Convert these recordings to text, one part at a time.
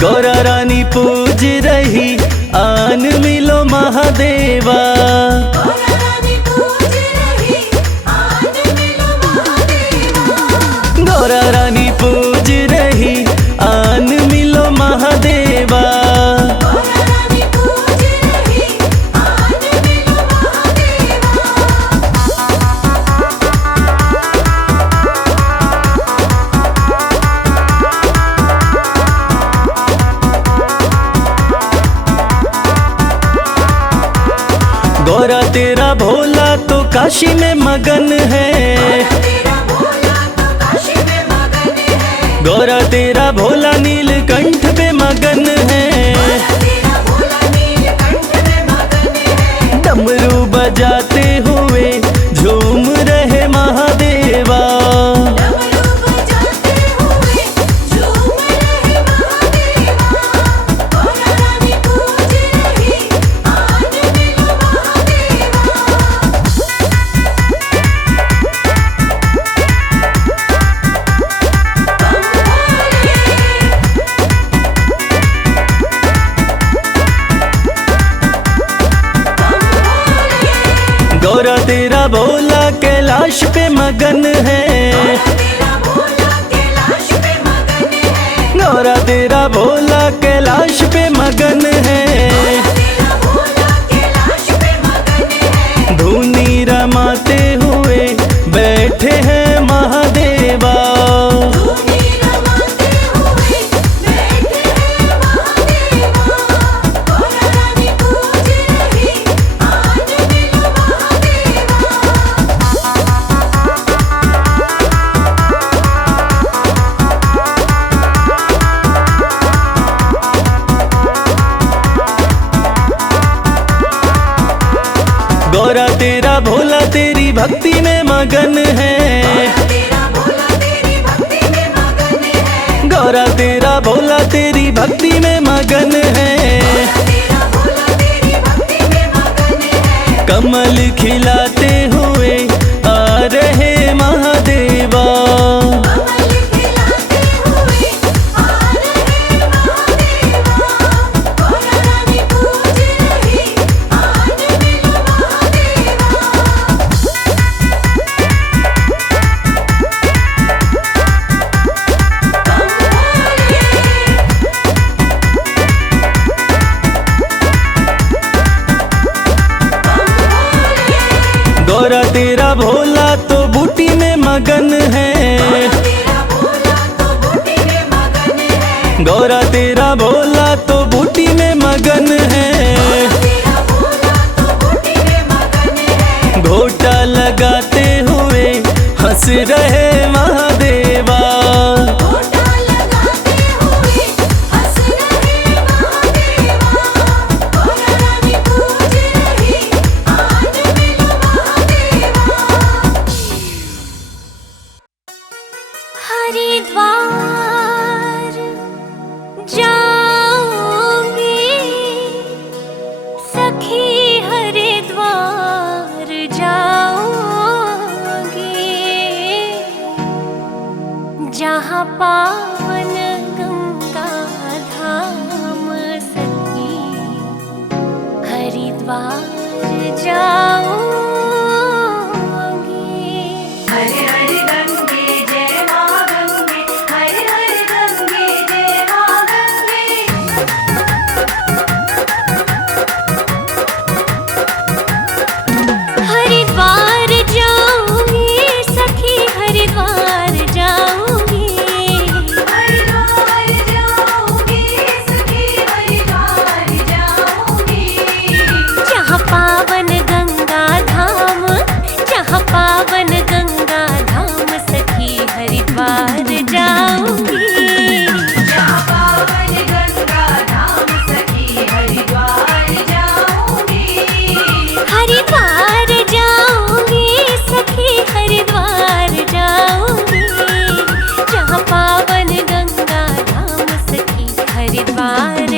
गौरा रानी पूज रही आन मिलो महादेवा। गौरा रानी पूज रही आन मिलो महादेवा। गौरा तेरा भोला तो काशी में मगन है। गौरा तेरा भोला नीलकंठ पे मगन है। डमरू बजाते हुए झूम रहे महादेवा। गौरा तेरा भोला कैलाश पे मगन है। गौरा तेरा भोला कैलाश पे मगन है। धुनी रमाते हुए बैठे हैं महादेवा। गौरा तेरा भोला तेरी भक्ति में मगन है। गौरा तेरा भोला तेरी भक्ति में मगन है। कमल खिलाते हुए आ रहे महादेवा। गौरा तेरा भोला तो बूटी में मगन है। गौरा तेरा भोला तो बूटी में मगन है। घोटा लगाते हुए हंस रहे महादेवा। हरिद्वार जाऊंगी सखी, हरिद्वार जाऊंगी, जहाँ पावन गंगा धाम सखी, हरिद्वार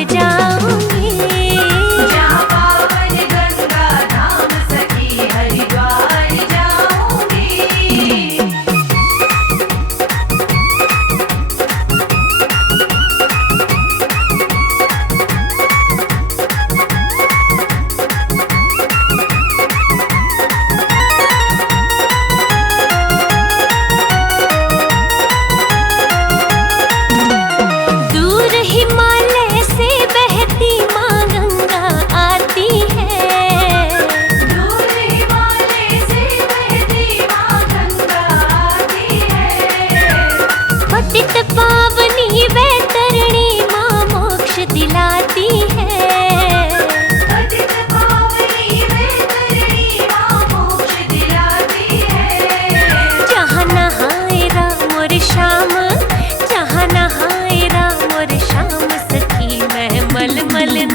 जाऊंगी।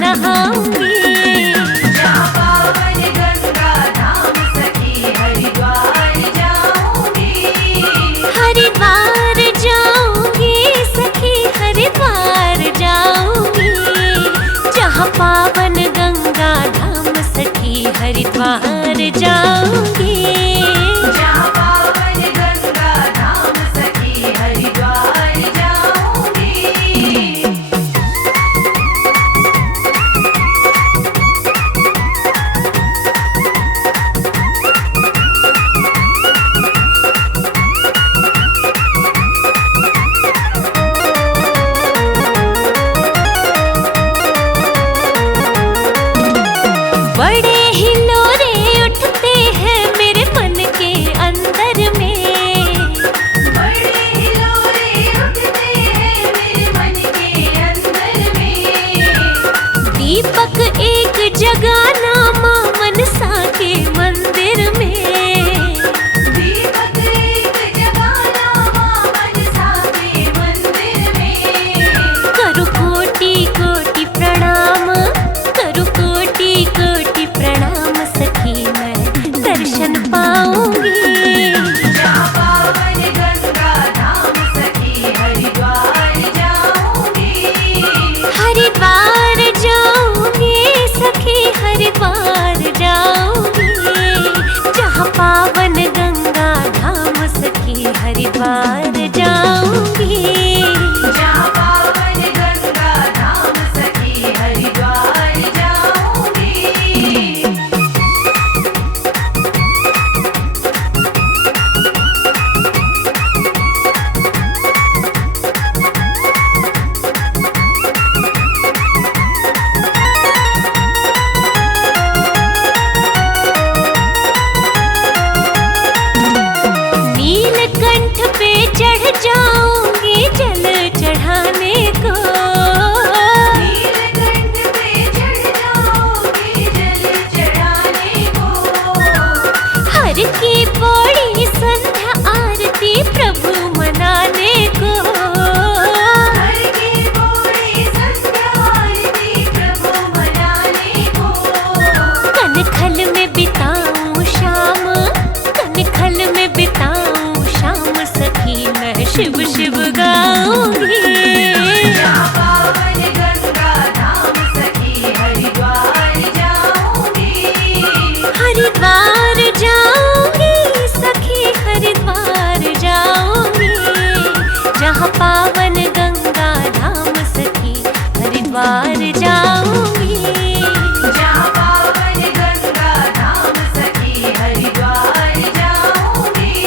नहाऊंगी। जहाँ पावन गंगा धाम सखी हरिद्वार जाऊंगी। हरिद्वार जाऊंगी सखी हरिद्वार जाऊंगी। जहाँ पावन गंगा धाम सखी हरिद्वार जाऊंगी। जहाँ पावन गंगा धाम सखी हरिद्वार जाऊंगी। बड़े हिलोरे उठते हैं मेरे मन के अंदर में। बड़े हिलोरे उठते हैं मेरे मन के अंदर में। दीपक एक जगाना माँ मनसा के मंदिर में। दीपक एक जगाना माँ मनसा के मंदिर में। करू कोटि कोटि प्रणाम, करू कोटि कोटि प्रणाम सखी मैं दर्शन पाऊंगी। जहाँ पावन गंगा धाम सखी हरिद्वार जाऊंगी। हरिद्वार जाऊंगी सखी हरिद्वार जाऊंगी। जहाँ पावन गंगा धाम सखी हरिद्वार जाऊंगी। जहाँ पावन गंगा धाम सखी हरिद्वार जाऊंगी। नीलकंठ पे चढ़ जाऊंगी जल चढ़ाने को। नीलकंठ पे चढ़ जाऊंगी जल चढ़ाने को। हर की पौड़ी संध्या आरती प्रभु मनाने को। हर की पौड़ी संध्या आरती प्रभु मनाने को। कनखल में बिताऊं शाम, कनखल में बिताऊं शाम सखी मैं शिव शिव गाऊंगी। जहाँ पावन गंगा धाम सखी हरिद्वार जाऊंगी। हरिद्वार जाऊंगी सखी हरिद्वार जाऊंगी। जहाँ पावन गंगा धाम सखी हरिद्वार जाऊंगी। जहाँ पावन गंगा धाम सखी हरिद्वार जाऊंगी।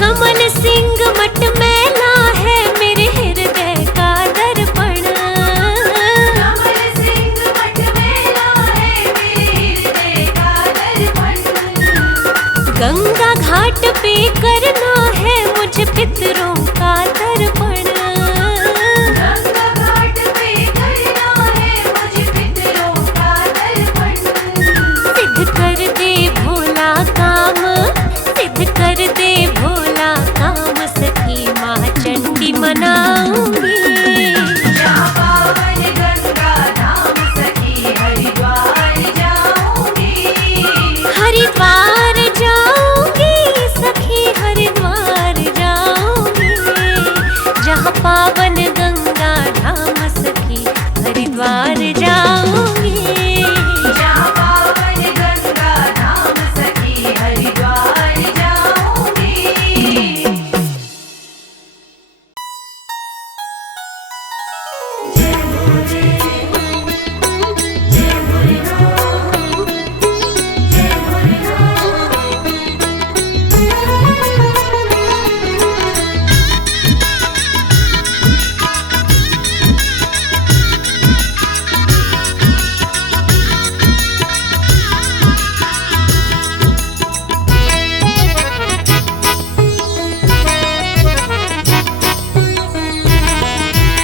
कमल सिंह मठ में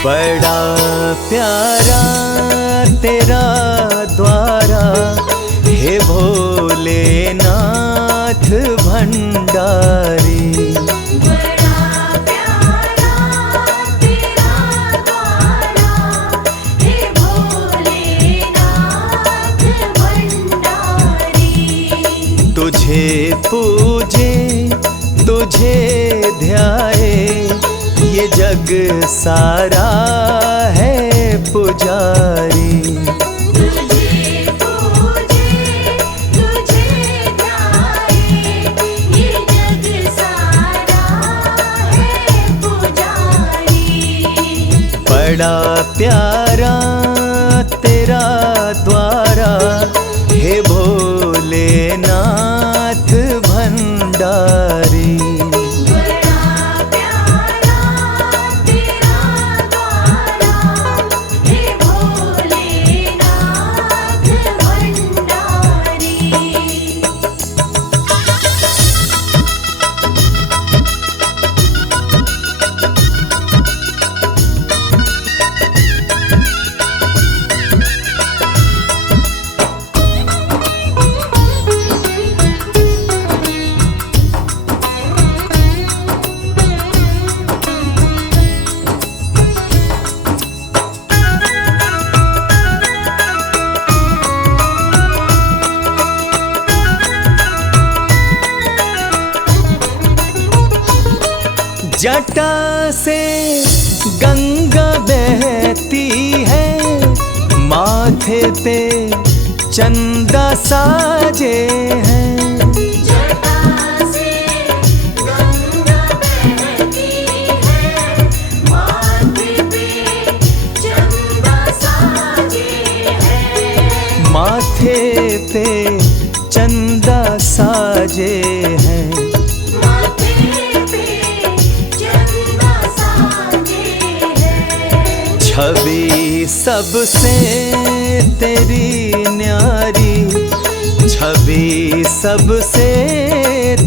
बड़ा प्यारा तेरा द्वारा हे भोलेनाथ भंडारी। बड़ा प्यारा तेरा द्वारा हे भोलेनाथ भंडारी। तुझे पूजे तुझे ध्याए ये जग सारा है पुजारी। तुझे पूजे तुझे ध्याए ये जग सारा है पुजारी। बड़ा प्यारा तेरा द्वारा हे भोलेनाथ भंडारी। बड़ा प्यारा तेरा द्वारा हे भोलेनाथ भंडारी। जटा से गंगा बहती है, माथे पे चंदा साजे हैं। जटा से गंगा बहती है, माथे पे चंदा साजे हैं। माथे पे चंदा साजे हैं। माथे पे चंदा साजे हैं। छवि सबसे तेरी न्यारी, छवि सबसे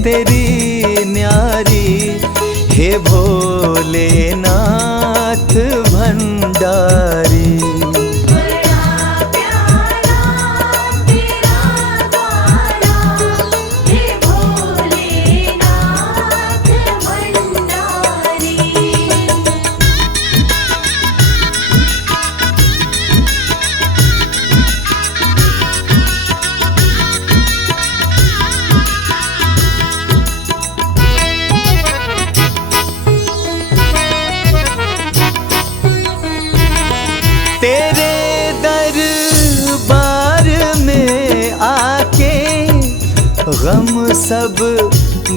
तेरी न्यारी, हे भोलेनाथ भंडारी। बड़ा प्यारा तेरा द्वारा हे भोलेनाथ भंडारी। तेरे दरबार में आके गम सब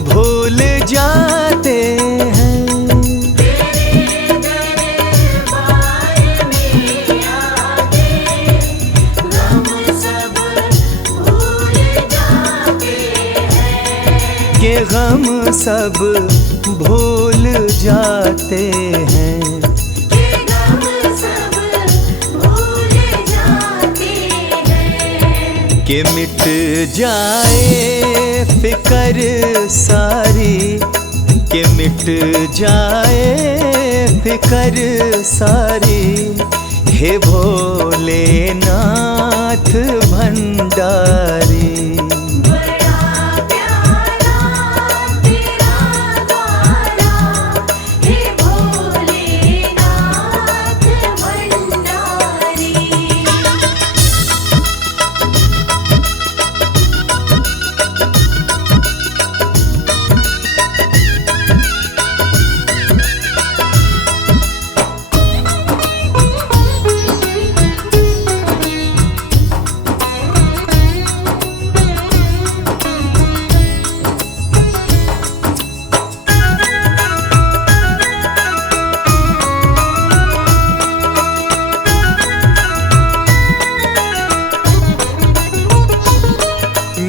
भूल जाते हैं। तेरे दरबार में आके गम सब भूल जाते हैं। के गम सब भूल जाते हैं। के गम सब भूल जाते हैं। कि मिट जाए फिकर सारी, कि मिट जाए फिकर सारी, हे भोलेनाथ भंडारी। बड़ा प्यारा तेरा द्वारा हे भोलेनाथ भंडारी।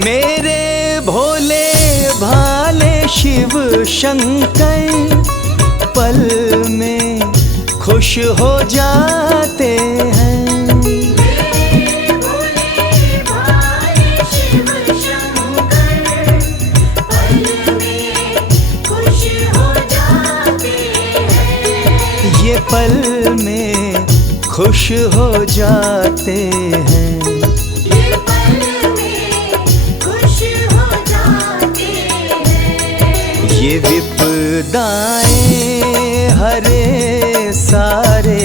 मेरे भोले भाले शिव शंकर पल में खुश हो जाते हैं। मेरे भोले भाले शिव शंकर पल में खुश हो जाते हैं। ये पल में खुश हो जाते हैं। ये पल में खुश हो जाते हैं। ये विपदाएं हरे सारे,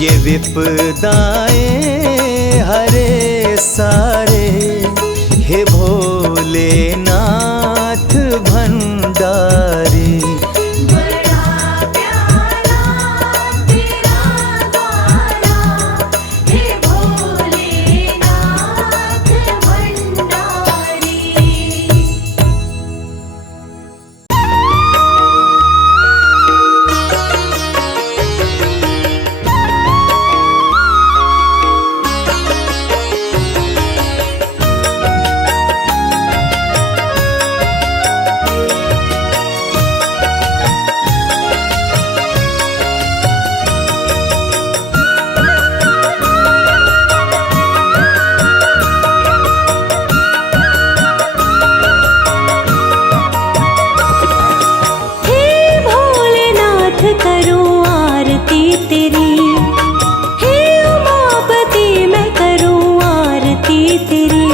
ये विपदाएं हरे सारे, हे भोलेनाथ भंडारी। बड़ा प्यारा तेरा द्वारा, हे भोलेनाथ भंडारी। हे भोलेनाथ करूं आरती तेरी, हे उमापति मैं करूं आरती तेरी।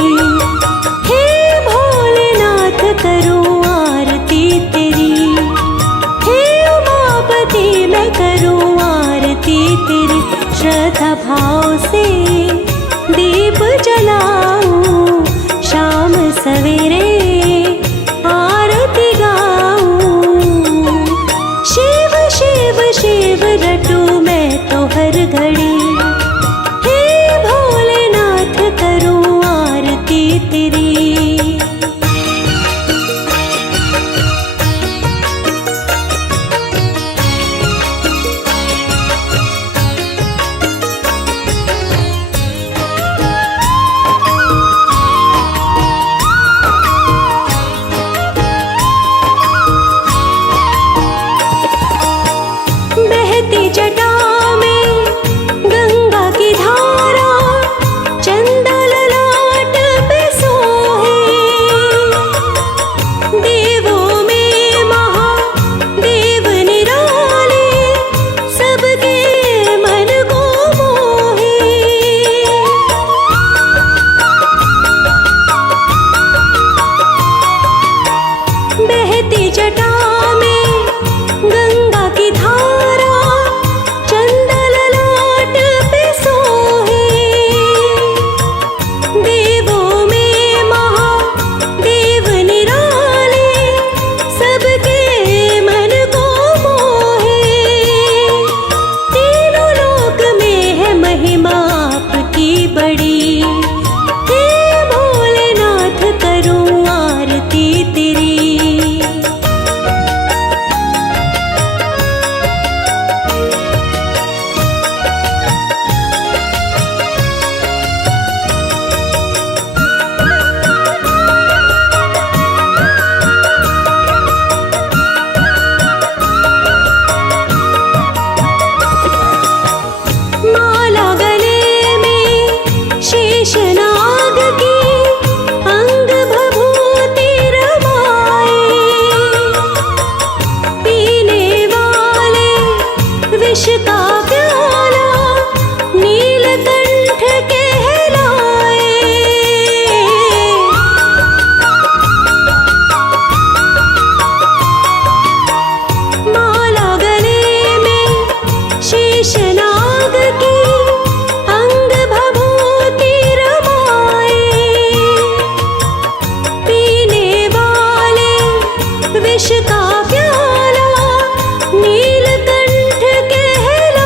हे भोलेनाथ करूं आरती तेरी, हे उमापति मैं करूं आरती तेरी। श्रद्धा भाव से दीप जलाऊं, शाम सवेरे आरती गाऊं। शिव शिव शिव रटूं मैं तो हर घड़ी, हे भोलेनाथ करूं आरती तेरी। बहती जटा में गंगा की धारा, चंदा ललाट पे सोहे। देवों में महादेव निराले, सबके मन को मोहे। बहती जटा में गंगा की धारा, चंदा ललाट पे सोहे। देवों में महादेव निराले, सबके मन को मोहे। तीनों लोक में है महिमा आपकी बड़ी, हे भोलेनाथ करूं आरती तेरी। माला गले में शेषनाग की, अंग भभूति रमाए। पीने वाले विष का प्याला, नीलकंठ कहलाए। माला गले में शेषनाग की, अंग भभूति रमाए। पीने वाले विष का प्याला, नीलकंठ कहलाए।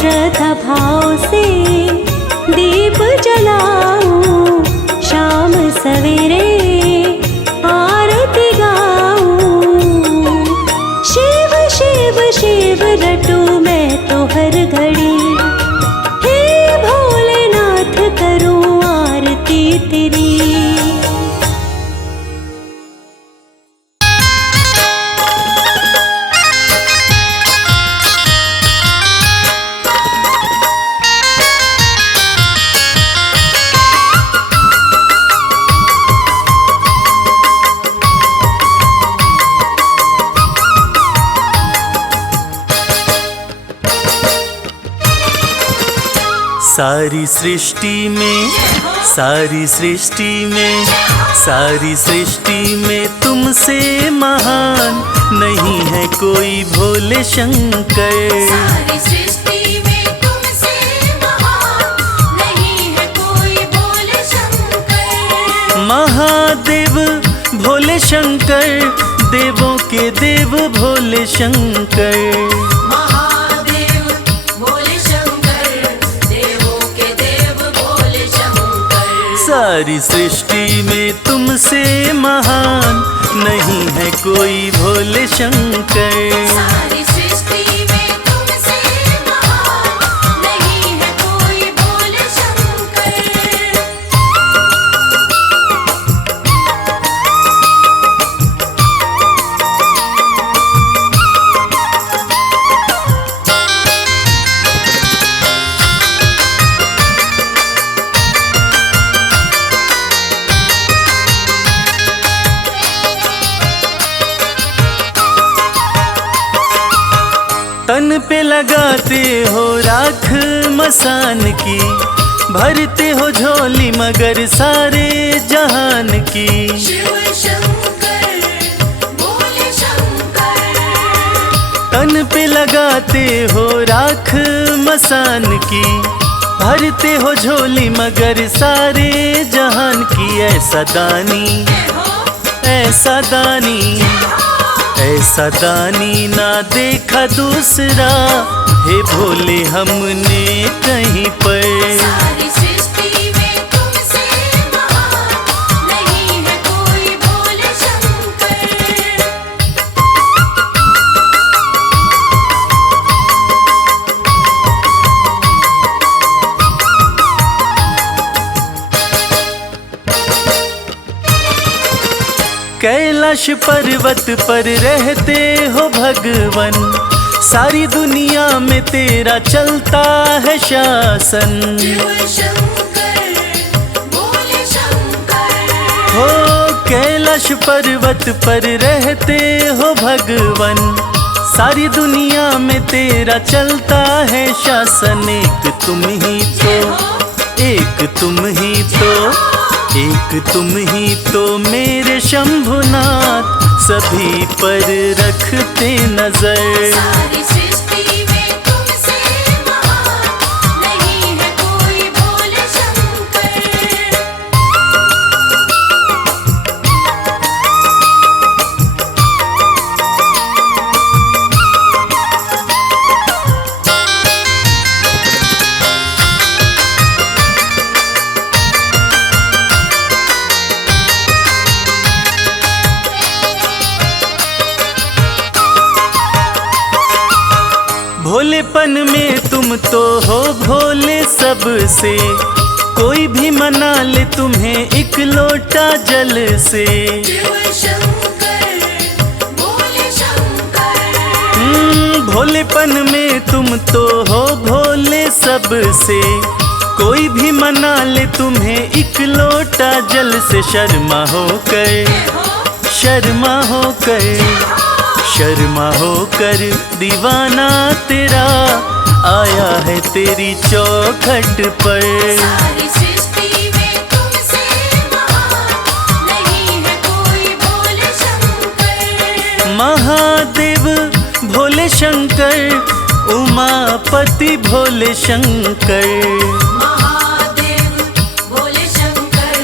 श्रद्धा भाव से दीप जलाऊं, शाम सवेरे आरती गाऊं। शिव शिव शिव रटूं मैं तो हर घड़ी, हे भोलेनाथ करूं आरती तेरी। सारी सृष्टि में, सारी सृष्टि में, सारी सृष्टि में तुमसे महान नहीं है कोई भोले शंकर। सारी सृष्टि में तुमसे महान नहीं है कोई भोले शंकर। महादेव भोले शंकर, देवों के देव भोले शंकर। सारी सृष्टि में तुमसे महान नहीं है कोई भोले शंकर। सारी सृष्टि में तुमसे महान नहीं है कोई भोले शंकर। तन पे लगाते हो राख मसान की, भरते हो झोली मगर सारे जहान की। शिव शंकर भोले शंकर। तन पे लगाते हो राख मसान की, भरते हो झोली मगर सारे जहान की। ऐसा दानी, ऐसा दानी, ऐसा दानी ना देखा दूसरा, हे भोले हमने कहीं पर। सारी सृष्टि में तुमसे महान नहीं है कोई भोले शंकर। कैलाश पर्वत पर रहते हो भगवन, सारी दुनिया में तेरा चलता है शासन। शिव शंकर भोले शंकर। हो कैलाश पर्वत पर रहते हो भगवन, सारी दुनिया में तेरा चलता है शासन। एक तुम ही तो, एक तुम ही तो, एक तुम ही तो मेरे शंभुनाथ, सभी पर रखते नजर। सारी सृष्टि में तुमसे महान नहीं है कोई भोले शंकर। भोलेपन में तुम तो हो भोले सबसे, कोई भी मना ले तुम्हें एक लोटा जल से। शिव शंकर भोले शंकर। भोलेपन में तुम तो हो भोले सबसे, कोई भी मना ले तुम्हें एक लोटा जल से। शर्मा होकर, शर्मा होकर, शर्मा होकर दीवाना तेरा आया है तेरी चौखट पर। सारी सृष्टि में तुमसे महान नहीं है कोई भोले शंकर। महादेव भोले शंकर, उमापति भोले शंकर। महादेव भोले शंकर,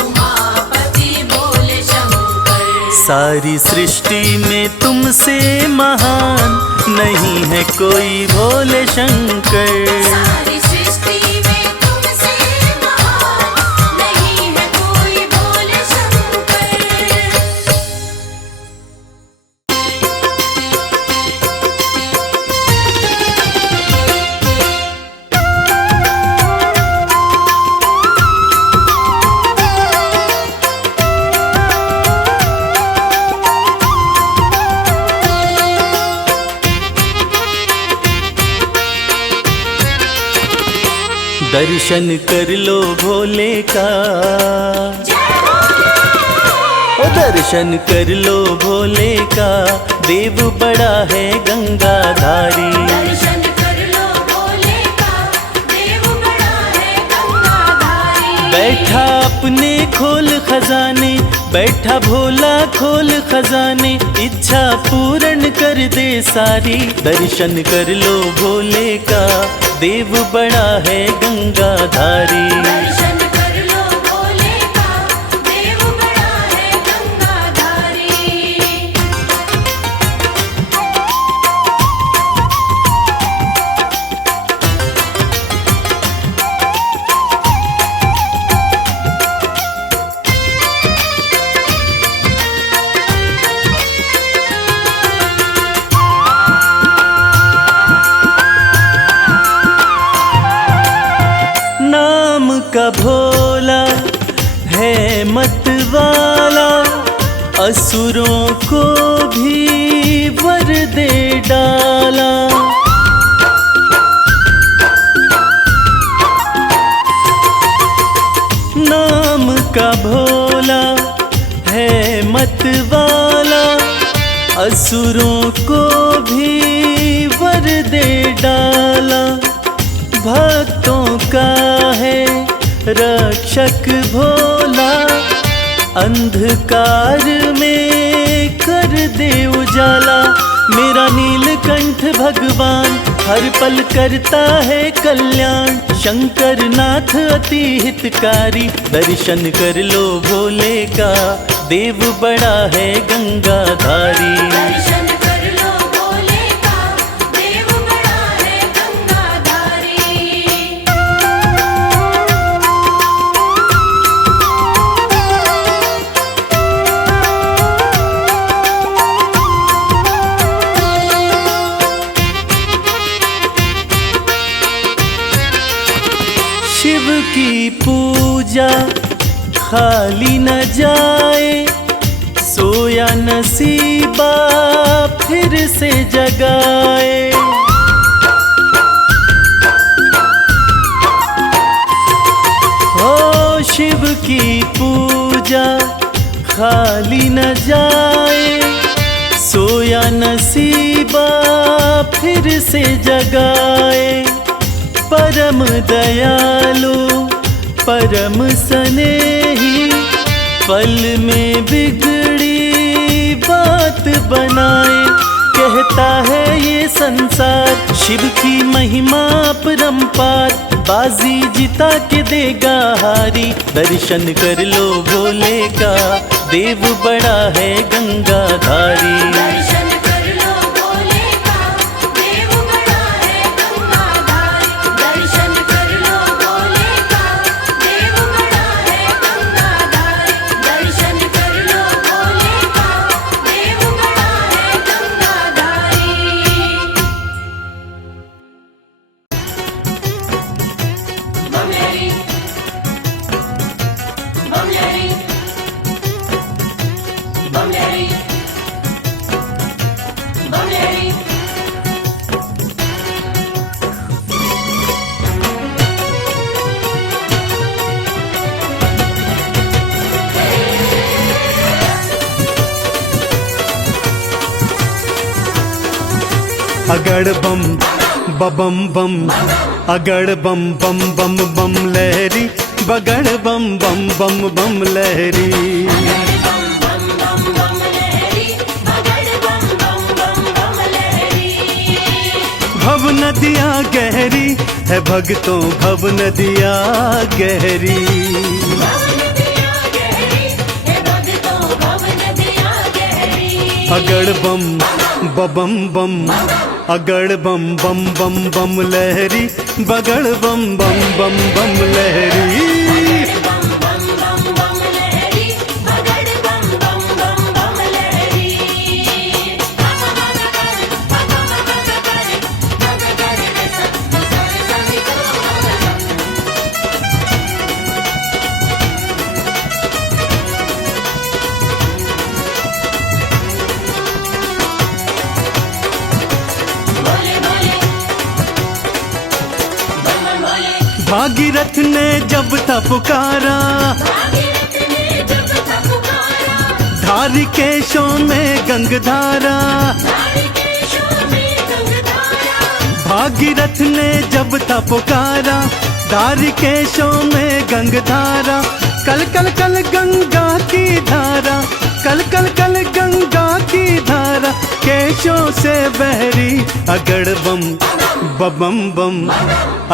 उमापति भोले शंकर। सारी सृष्टि में तुमसे महान नहीं है कोई भोले शंकर। सारी सृष्टि में तुमसे महान नहीं है कोई भोले शंकर। दर्शन कर लो भोले का, ओ दर्शन कर लो भोले का, देव बड़ा है गंगाधारी। दर्शन कर लो भोले का, देव बड़ा है गंगाधारी। बैठा अपने खोल खजाने, बैठा भोला खोल खजाने, इच्छा पूर्ण कर दे सारी। दर्शन कर लो भोले का, देव बड़ा है गंगाधारी। दर्शन कर लो भोले का, देव बड़ा है गंगाधारी। नाम का भोला है मत वाला, असुरों को भी वर दे डाला। नाम का भोला है मत वाला, असुरों को भी वर दे डाला। भक्तों का है रक्षक भोला, अंधकार में कर दे उजाला। मेरा नीलकंठ भगवान हर पल करता है कल्याण, शंकर नाथ अति हितकारी। दर्शन कर लो भोले का, देव बड़ा है गंगाधारी। दर्शन कर लो भोले का, देव बड़ा है गंगाधारी। शिव की पूजा खाली न जाए, सोया नसीबा फिर से जगाए। हो शिव की पूजा खाली न जाए, सोया नसीबा फिर से जगाए। परम दयालु परम स्नेही, पल में बिगड़ी बात बनाए। कहता है ये संसार शिव की महिमा परम्पार, बाजी जिता के देगा हारी। दर्शन कर लो भोले का, देव बड़ा है गंगाधारी। दर्शन कर लो भोले का, देव बड़ा है गंगाधारी। दर्शन कर लो भोले का, देव बड़ा है गंगाधारी। दर्शन कर लो भोले का, देव बड़ा है गंगाधारी। बमलेरी बमलेरी बमलेरी बमलेरी। अगड़ बम बम बम, अगड़ बम बम बम बम लहरी, बगड़ बम बम बम बम लहरी। भव नदियाँ गहरी है भक्तों, भव नदियाँ गहरी। भव नदियाँ गहरी है भक्तों, भव नदियाँ गहरी। अगड़ बम बम बम अगड़ बम बम बम बम लहरी बगड़ बम बम बम बम लहरी बम बम बम बम लहरी बगड़ बम बम बम बम लहरी पापा माना करे पापा माना करे माना करे रे सब सारे सारे बोले बोले बम बम बोले भागीरथ ने जब था पुकारा भागीरथ ने जब था पुकारा धारी केशों में गंगधारा धारी केशों में गंगधारा भागीरथ ने जब था पुकारा धारी केशों में गंगधारा कल कल कल गंगा की धारा कल कल कल गंगा की धारा केशों से बहरी अगड़ बम बम बम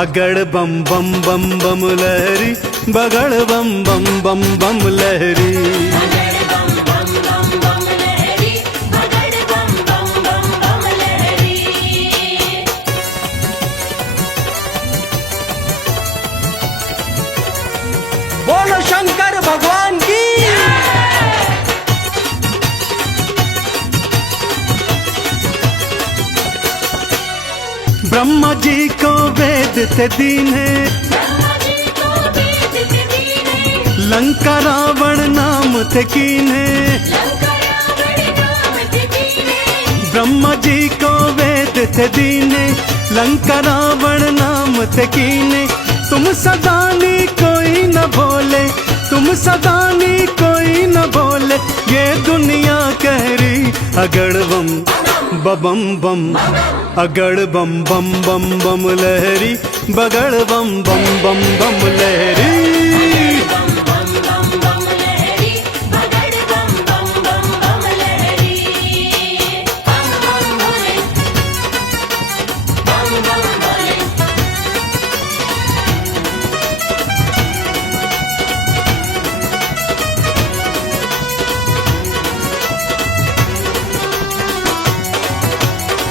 अगड़ बम बम बम बम लहरी बगड़ बम बम बम बम लहरी बगड़ बम बम बम बम लहरी बगड़ बम बम बम बम लहरी बोलो शंकर भगवान की ब्रह्मा जी को वेद थे दीने ब्रह्मा जी को वेद थे दीने लंका रावण नाम थे कीने लंका रावण नाम थे दीने ब्रह्मा जी को वेद थे दीने लंका रावण नाम थे कीने तुम सदानी कोई न बोले तुम सदानी कोई न बोले ये दुनिया कह रही अगड़ बम बम बम अगड़ बम बम बम बम लहरी बगड़ बम बम बम बम लहरी बम बम बम बम लहरी बगड़ बम बम बम बम लहरी बम बम भोले बम बम भोले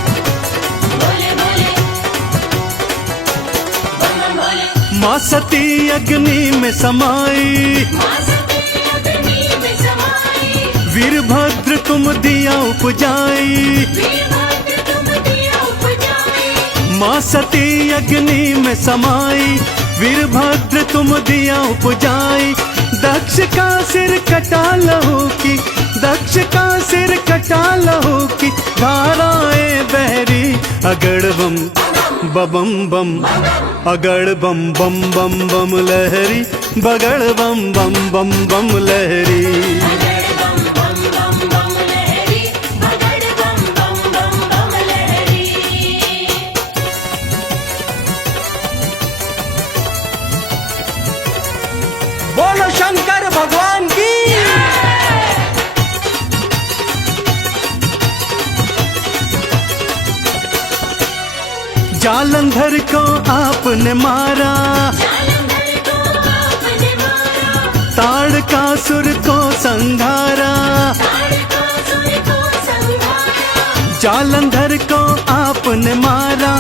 बोले बोले बम बम भोले माँ सती अग्नि में समाई माँ सती अग्नि में समाई वीरभद्र तुम दिया उपजाई वीरभद्र तुम दिया उपजाई माँ सती अग्नि में समाई वीरभद्र तुम दिया उपजाई दक्ष का सिर कटा लहू की दक्ष का सिर कटा लहू की धाराएं बहरी अगड़ बम बम बम अगड़ बम बम बम बम लहरी बगड़ बम बम बम बम लहरी बगड़ बम बम बम बम लहरी बगड़ बम बम बम बम लहरी बोलो शंकर भगवान की जालंधर को आपने मारा जालंधर को आपने मारा ताड़कासुर को संघारा ताड़कासुर को संहारा जालंधर को आपने मारा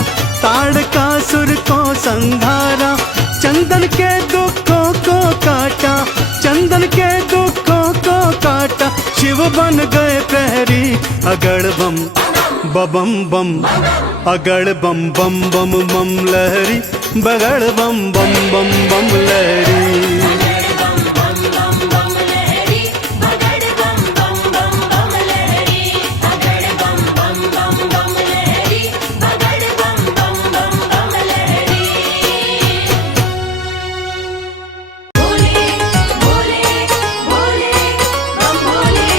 ताड़कासुर को संघारा चंदन के दुखों को काटा चंदन के दुखों को काटा शिव बन गए प्रहरी अगड़ बम बम बम अगड़ बम बम बम बम लहरी बगड़ बम बम बम बम लहरी बगड़ बम बम बम बम लहरी बगड़ बम बम बम बम लहरी बगड़ बम बम बम बम लहरी बगड़ बम बम बम बम लहरी बोले बोले बोले बम बोले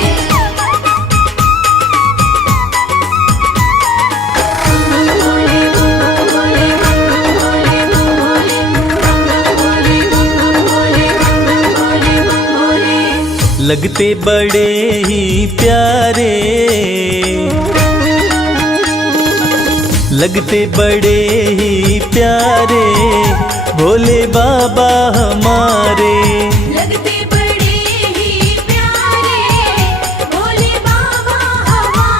लगते बड़े ही प्यारे लगते बड़े ही प्यारे भोले बाबा हमारे लगते बड़े ही प्यारे भोले बाबा हमारे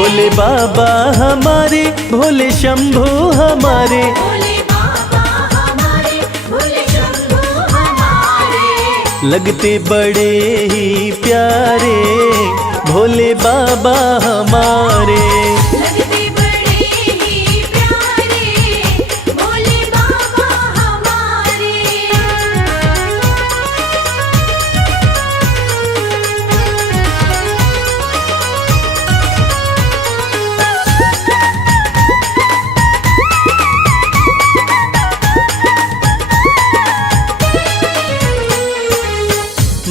भोले बाबा हमारे, भोले शंभू हमारे, भोले बाबा हमारे, भोले शंभू हमारे। लगते बड़े ही प्यारे भोले बाबा हमारे। लगते बड़े ही प्यारे भोले बाबा हमारे।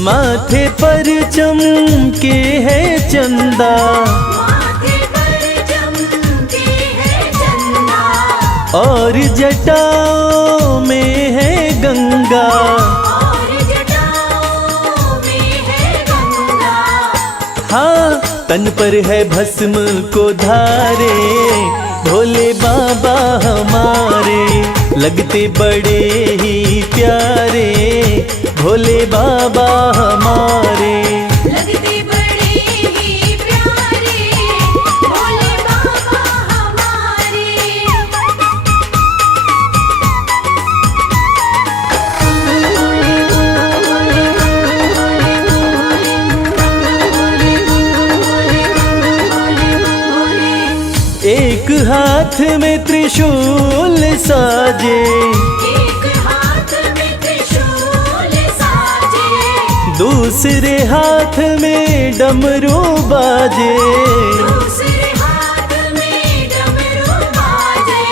माथे पर चमके है चंदा, माथे पर चमके है चंदा, और जटाओं में है गंगा। और जटाओं में है गंगा। हाँ, तन पर है भस्म को धारे भोले बाबा हमारे। लगते बड़े ही प्यारे भोले बाबा हमारे। लगते बड़े ही प्यारे भोले बाबा हमारे। एक हाथ में त्रिशूल साजे, एक हाथ में त्रिशूल साजे, दूसरे हाथ में डमरू बाजे। दूसरे हाथ में डमरू बाजे।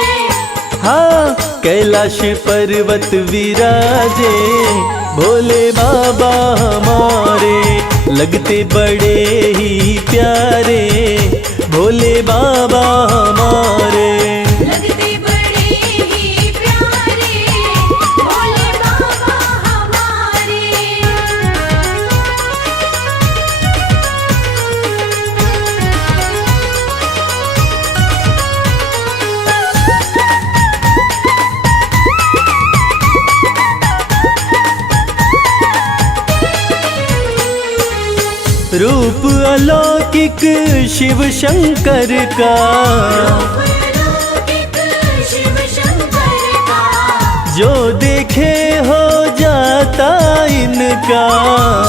हाँ, कैलाश पर्वत विराजे भोले बाबा हमारे। लगते बड़े ही प्यारे भोले बाबा हमारे। लगते बड़े ही प्यारे भोले बाबा हमारे। रूप अलौकिक शिव शंकर का, अलौकिक शिव शंकर का, जो देखे हो जाता इनका।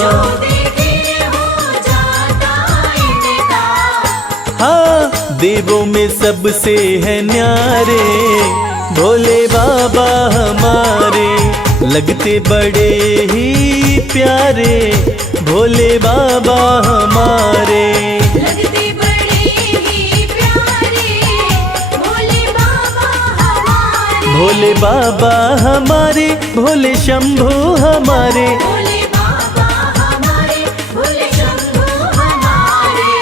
जो देखे हो जाता इनका। हाँ, देवों में सबसे है न्यारे भोले बाबा हमारे। लगते बड़े ही प्यारे भोले बाबा हमारे। लगते बड़े ही प्यारे भोले बाबा हमारे। भोले बाबा हमारे, भोले शंभू हमारे। भोले बाबा हमारे, भोले शंभू हमारे।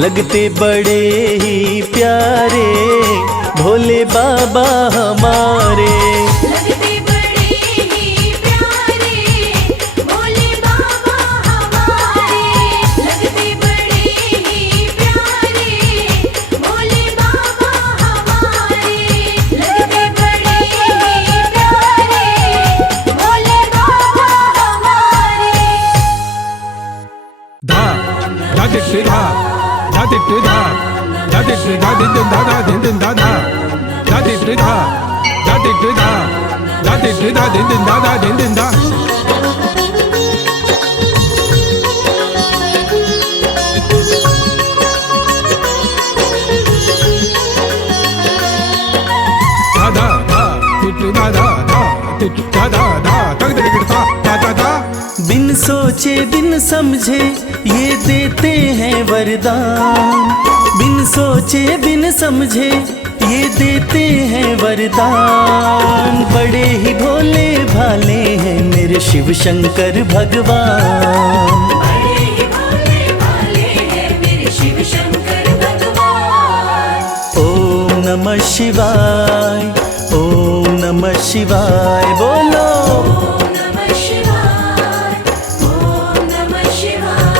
लगते बड़े ही प्यारे भोले बाबा हमारे। लगते बड़े ही प्यारे भोले बाबा हमारे। लगते बड़े ही प्यारे भोले बाबा हमारे। लगते बड़े ही प्यारे भोले बाबा हमारे। धा धा दिट धा धा दिट धा धा दिट धा दिन दिन धा धा दिन दिन धा धा धा दिट धा धा दिट धा धा दिट धा दिन दिन धा धा दिन दिन धा। धा धा धा दिट धा धा धा दिट धा धा धा तक दिट धा धा धा धा। बिन सोचे बिन समझे ये देते हैं वरदान। बिन सोचे बिन समझे ये देते हैं वरदान। बड़े ही भोले भाले हैं मेरे शिव शंकर भगवान। बड़े ही भोले भाले हैं मेरे शिव शंकर भगवान। ओम नमः शिवाय, ओम नमः शिवाय बोलो। ओम नमः शिवाय, ओम नमः शिवाय।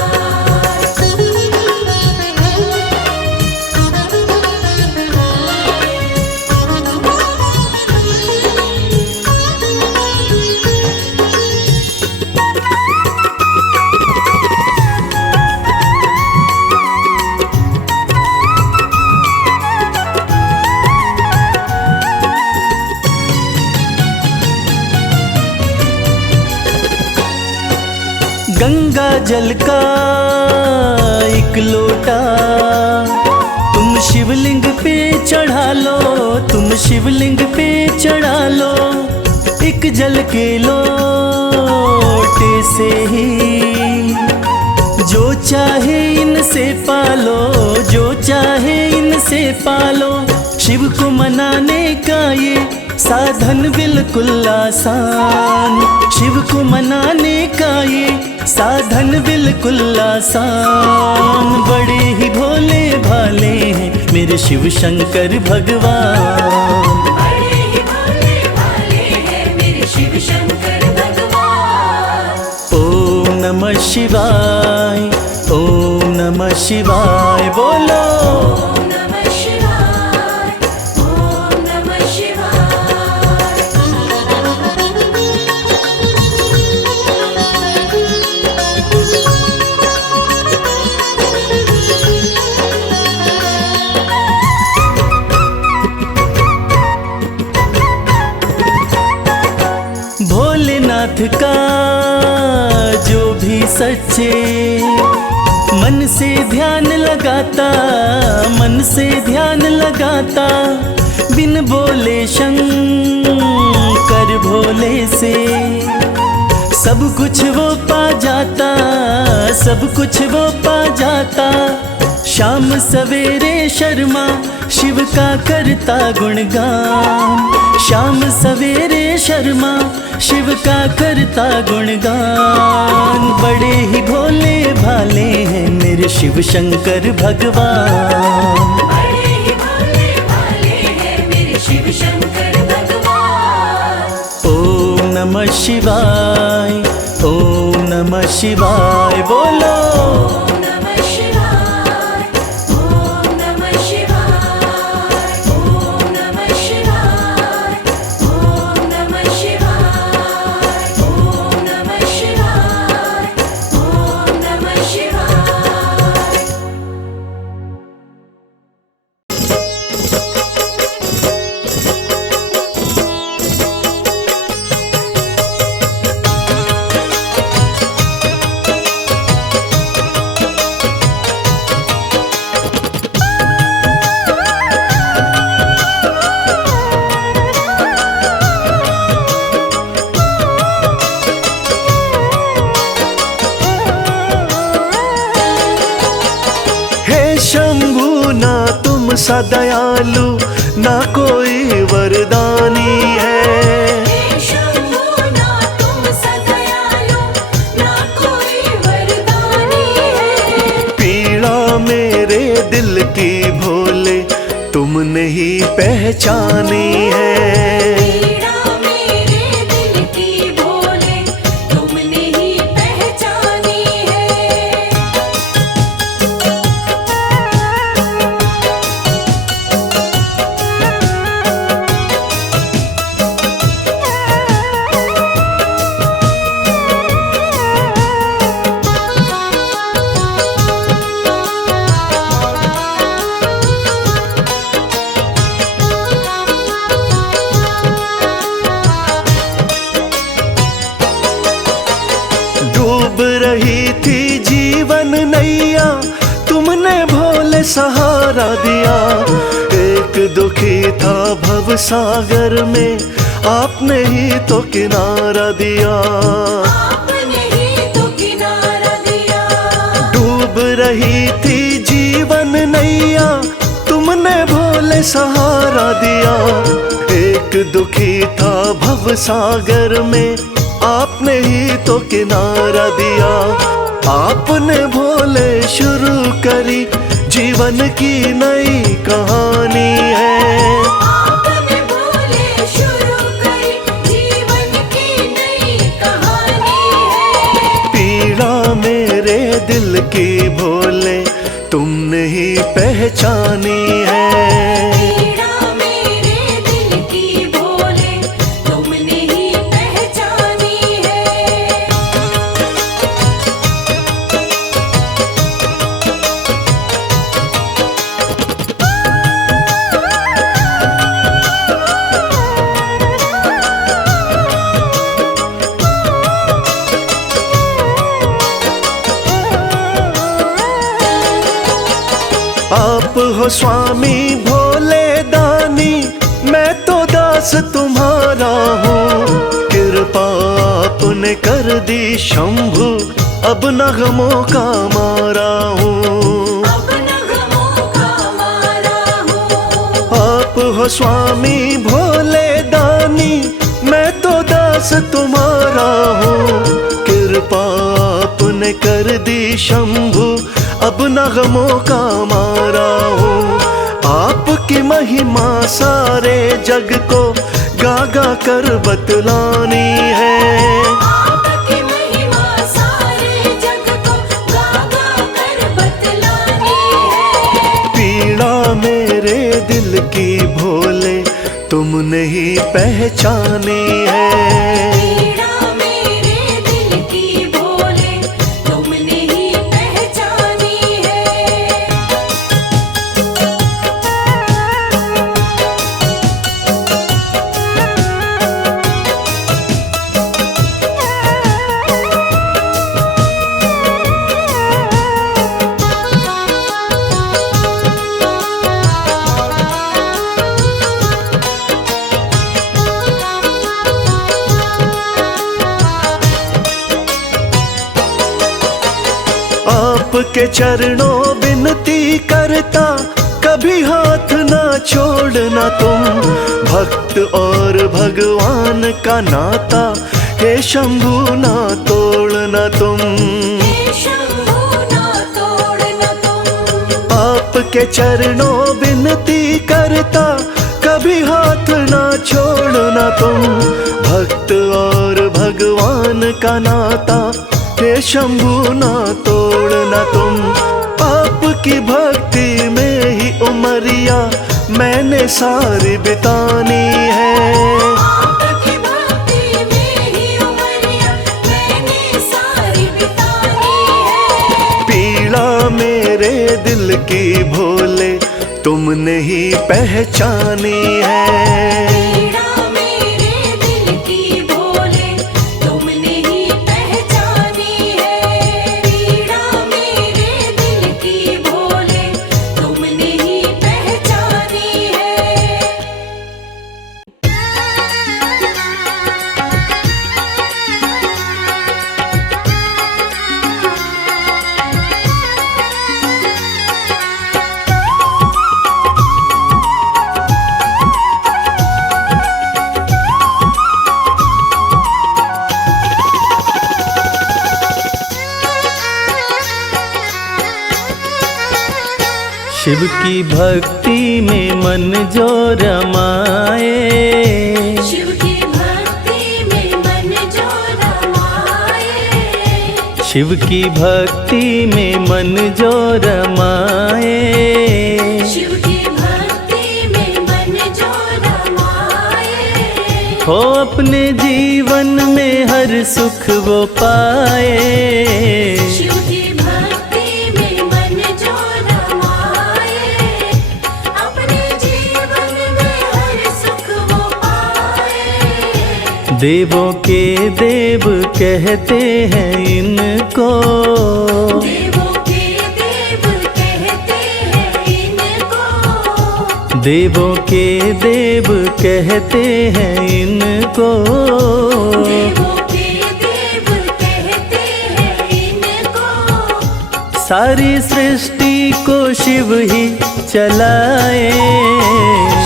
गंगा जल का एक लोटा तुम शिवलिंग पे चढ़ा लो, तुम शिवलिंग पे चढ़ा लो। एक जल के लोटे से ही जो चाहे इनसे पालो, जो चाहे इनसे पालो। शिव को मनाने का ये साधन बिल्कुल आसान, शिव को मनाने का ये साधन बिल्कुल आसान। बड़े ही भोले भाले हैं मेरे शिव शंकर भगवान, बड़े ही भोले भाले हैं मेरे शिव शंकर भगवान। ओम नमः शिवाय, ओम नमः शिवाय बोलो। ओम नमः शिवाय, ओम नमः शिवाय। भोलेनाथ का जो भी सच्चे मन से ध्यान लगाता, मन से ध्यान लगाता। बिन बोले शंकर भोले से सब कुछ वो पा जाता, सब कुछ वो पा जाता। शाम सवेरे शर्मा शिव का करता गुणगान, शाम सवेरे शर्मा शिव का करता गुणगान। बड़े ही भोले भाले हैं मेरे शिव शंकर भगवान, बड़े ही भोले भाले हैं मेरे शिव शंकर भगवान। ओम नमः शिवाय, ओम नमः शिवाय बोलो। ओम नमः शिवाय, ओम नमः शिवाय, ओम नमः शिवाय, ओम नमः शिवाय, ओम नमः शिवाय, ओम नमः शिवाय। शंभु ना तुम सा दयालु ना कोई वरदानी है। हे शंभु ना तुम सा दयालु ना कोई वरदानी है। पीड़ा मेरे दिल की भोले तुमने ही पहचानी है। पीड़ा मेरे दिल की भोले तुमने ही पहचानी है। डूब रही थी जीवन नैया तुमने भोले सहारा दिया। एक दुखी था भव सागर में आपने ही तो किनारा दिया। आपने ही तो किनारा दिया। डूब रही थी जीवन नैया तुमने भोले सहारा दिया। एक दुखी था भव सागर में आपने ही तो किनारा दिया। आपने भोले शुरू करी जीवन की नई कहानी है। आपने भोले शुरू करी जीवन की नई कहानी है। पीड़ा मेरे दिल की भोले तुमने ही पहचानी है। पीड़ा मेरे दिल की भोले तुमने ही पहचानी है। हो स्वामी भोले दानी, मैं तो दास तुम्हारा हूँ। कृपा आपने कर दी शंभु, अब नगमों का मारा हूँ। अब नगमों का मारा हूँ। आप हो स्वामी भोले दानी, मैं तो दास तुम्हारा हूँ। कृपा आपने कर दी शंभु, अब नगमों का मारा हूँ। आपकी महिमा सारे जग को गा गा कर बतलानी है। आपकी महिमा सारे जग को गा गा कर बतलानी है। पीड़ा मेरे दिल की भोले तुमने ही पहचानी है। पीड़ा मेरे दिल की भोले तुमने ही पहचानी है। आपके चरणों विनती करता, कभी हाथ ना छोड़ना तुम। भक्त और भगवान का नाता, हे शंभु ना तोड़ना तुम। हे शंभु ना तोड़ना तुम। आपके चरणों विनती करता, कभी हाथ ना छोड़ना तुम। भक्त और भगवान का नाता, हे शंभु ना तोड़ना तुम। आपकी भक्ति में ही उमरिया मैंने सारी बितानी है। आपकी भक्ति में ही उमरिया मैंने सारी बितानी है। पीड़ा मेरे दिल की भोले तुमने ही पहचानी है। पीड़ा मेरे दिल की भोले तुमने ही पहचानी है। पीड़ा मेरे दिल की भोले तुमने ही पहचानी है। शिव की भक्ति में मन जो रमाए, शिव की भक्ति में मन जो रमाए। शिव की भक्ति में मन जो रमाए। शिव की भक्ति में मन जो रमाए। हो अपने जीवन में हर सुख वो पाए। शिव की भक्ति में मन जो रमाए। अपने जीवन में हर सुख वो पाए। देवों के देव कहते हैं इनको, देवों के देव कहते हैं इनको। देवों के देव कहते हैं इनको। देवों के देव कहते हैं इनको। सारी सृष्टि को शिव ही चलाए।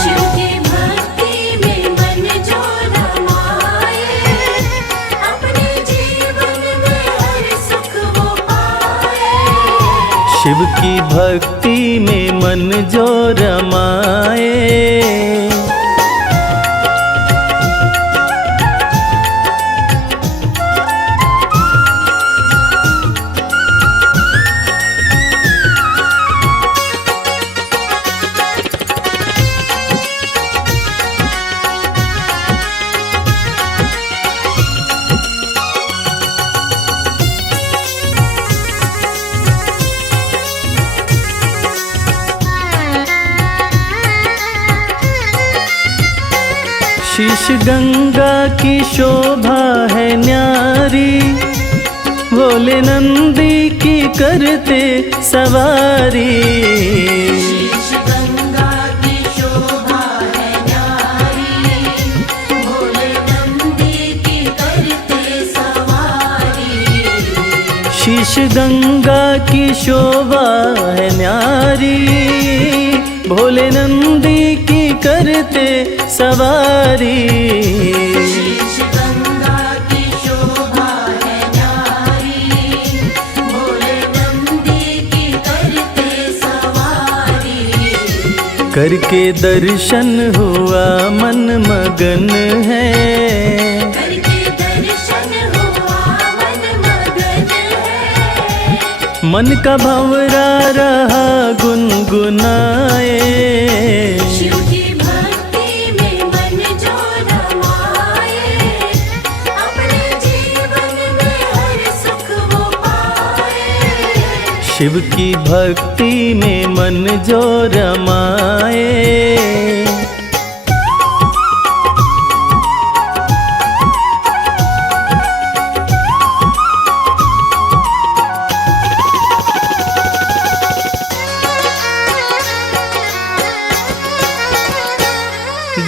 शिव की भक्ति में मन जो रमाए। अपने जीवन में हर सुख वो पाए। शिव की भक्ति में मन जो रमाए। शीश गंगा की शोभा है न्यारी, भोले नंदी की करते सवारी। शीश शीश गंगा की शोभा है न्यारी, भोले नंदी की करते सवारी। शीश गंगा की शोभा है न्यारी, भोले नंदी की करते सवारी। करके दर्शन हुआ मन मगन है, करके दर्शन हुआ मन मगन है। मन का भंवरा रहा गुनगुनाए। शिव की भक्ति में मन जो रमाए, अपने जीवन में हर सुख वो पाए। शिव की भक्ति में मन जो रमाए।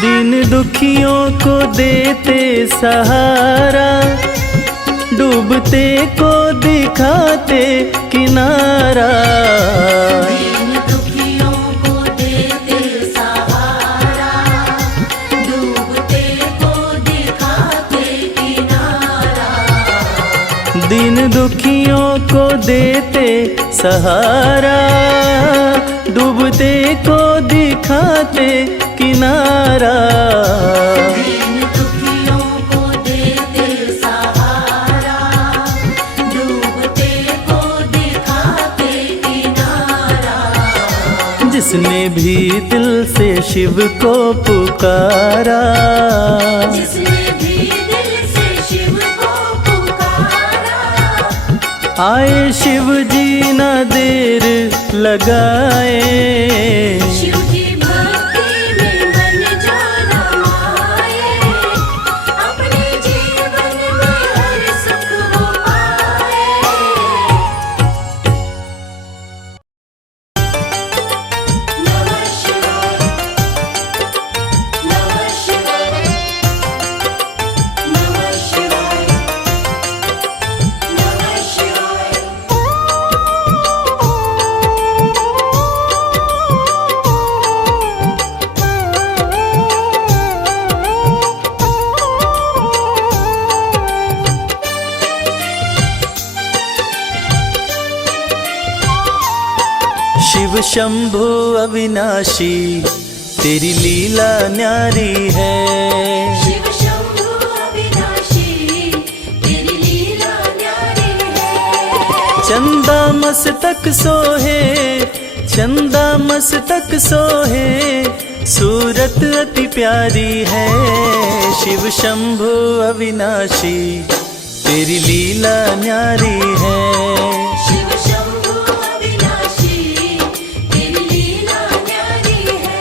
दीन दुखियों को देते सहारा, डूबते को दिखाते किनारा। दीन दुखियों को देते सहारा, डूबते को दिखाते किनारा। दीन दुखियों को देते सहारा, डूबते को दिखाते किनारा। दीन दुखियों को देते सहारा, डूबते को दिखाते किनारा। जिसने भी दिल से शिव को पुकारा, जिसने भी दिल से शिव को पुकारा। आए शिव जी ना देर लगाए। शिव की भक्ति में मन जो रमाए, अपने जीवन में हर सुख वो पाए। नमः शिवाय, नमः शिवाय, नमः शिवाय, नमः शिवाय। शिव शंभु अविनाशी तेरी लीला न्यारी है। शिव शंभु अविनाशी तेरी लीला न्यारी है। चंदा मस्तक सोहे, चंदा मस्तक सोहे, सूरत अति प्यारी है। शिव शंभु अविनाशी तेरी लीला न्यारी है। शिव शंभु अविनाशी तेरी लीला न्यारी है।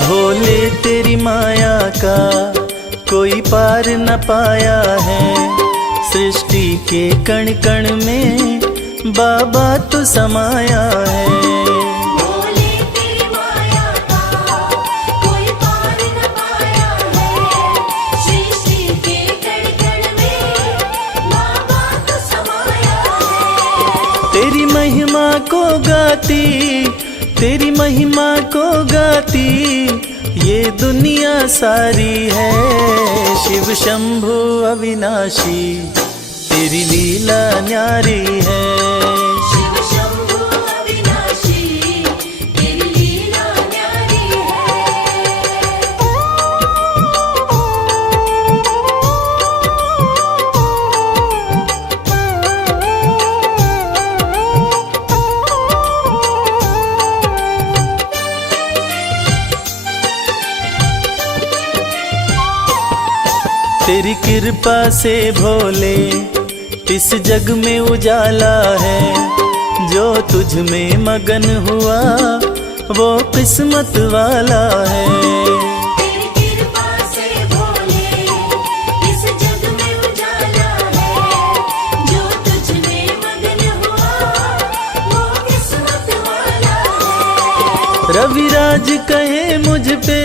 भोले तेरी माया का कोई पार न पाया है। सृष्टि के कण कण में बाबा तू समाया है। भोले तेरी माया का कोई पार न पाया है। सृष्टि के कण कण में बाबा तू समाया है। तेरी महिमा को गाती, तेरी महिमा को गाती ये दुनिया सारी है। शिव शंभु अविनाशी तेरी लीला न्यारी है। शिव शंभु अविनाशी तेरी लीला न्यारी है। तेरी कृपा से भोले इस जग में उजाला है, जो तुझ में मगन हुआ वो किस्मत वाला है। तेरी कृपा से भोले इस जग में उजाला है, जो तुझ में मगन हुआ वो किस्मत वाला है। रविराज कहे मुझ पे,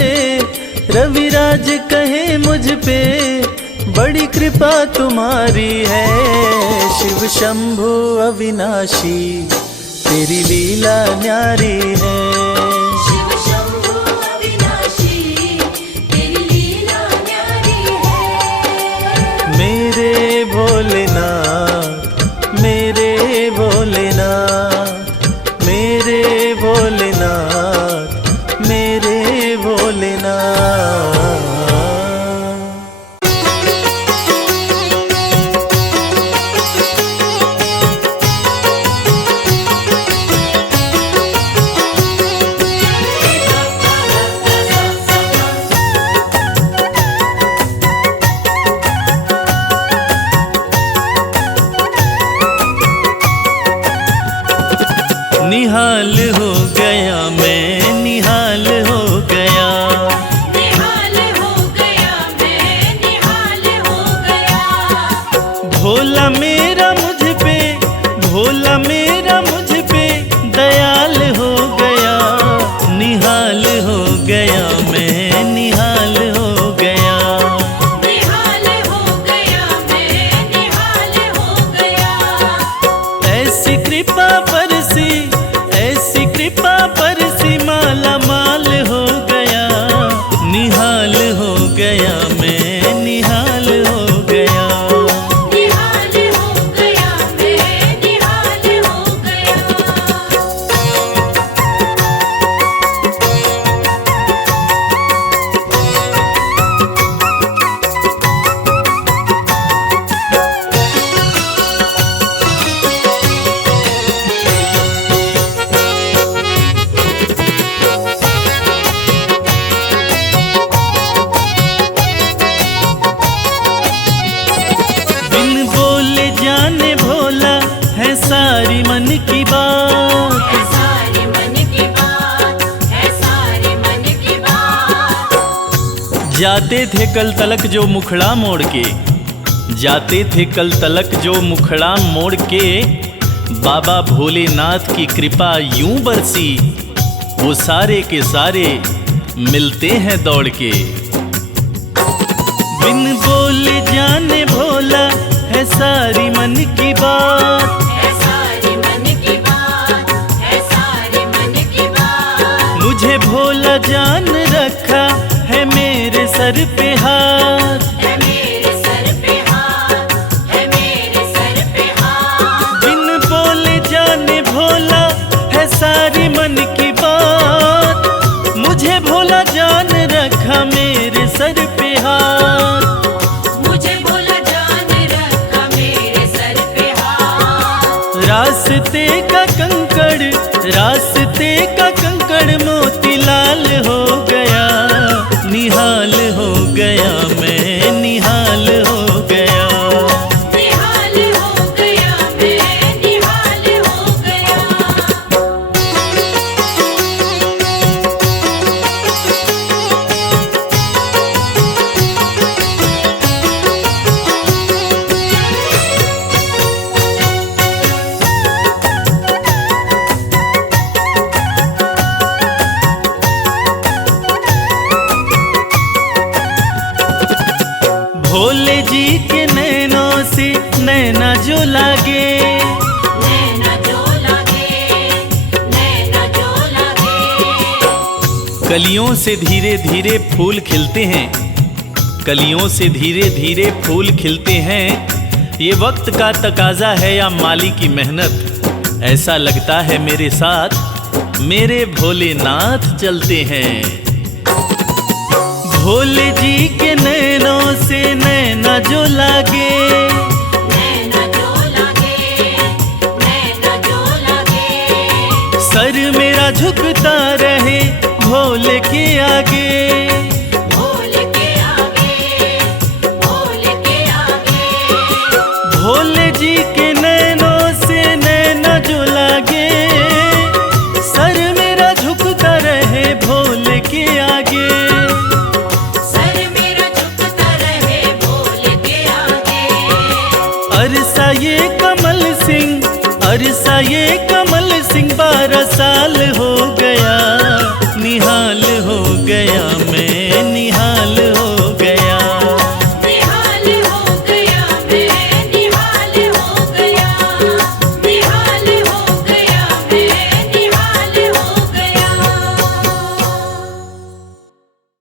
रविराज कहे मुझ पे, बड़ी कृपा तुम्हारी है। शिव शंभु अविनाशी तेरी लीला न्यारी है। शिव शंभु अविनाशी तेरी लीला न्यारी है। मेरे भोलेनाथ, मेरे भोलेनाथ, मेरे भोलेनाथ, मेरे भोलेनाथ। निहाल हो गया मैं, निहाल हो गया, निहाल हो गया मैं, निहाल हो गया। भोला मेरा मुझ पे, भोला मेरा मुझ पे दयाल हो गया। निहाल हो गया मैं, निहाल हो गया। निहाल हो गया मैं, निहाल हो गया। ऐसी कृपा बरसी, ऐसी कृपा बरसी, माला माल हो गया। निहाल हो गया मैं, निहाल हो गया। निहाल हो गया मैं, निहाल हो गया। बिन बोले जाने भोला है सारी मन की बात। है सारी मन की बात, है सारी मन की बात। जाते थे कल तलक जो मुखड़ा मोड़ के, जाते थे कल तलक जो मुखड़ा मोड़ के, बाबा भोलेनाथ की कृपा यूं बरसी, वो सारे के सारे मिलते हैं दौड़ के। बिन बोले जाने भोला है सारी मन की बात। है सारी मन की बात, है सारी मन की बात। मुझे भोला जान रखा है मेरे सर पे हाथ। है मेरे सर पे हाथ, है मेरे सर पे हाथ। बिन बोले जाने भोला है सारी मन की बात। मुझे भोला जान रखा मेरे सर पे हाथ। मुझे भोला जान रखा मेरे सर पे हाथ। रास्ते का कंकड़, रास्ते का कंकड़ मोतीलाल हो गया। निहाल हो गया मैं, निहाल हो गया। निहाल हो गया मैं, निहाल हो गया। भोले जी के नैनों से नैना जो लागे, नैना जो लगे, नैना जो लगे। कलियों से धीरे धीरे फूल खिलते हैं, कलियों से धीरे धीरे फूल खिलते हैं। ये वक्त का तकाजा है या माली की मेहनत, ऐसा लगता है मेरे साथ मेरे भोलेनाथ चलते हैं। भोले जी के नैनों से नैना जो लागे, नैना जो लगे, नैना जो लगे। सर मेरा झुकता रहे भोले के आगे।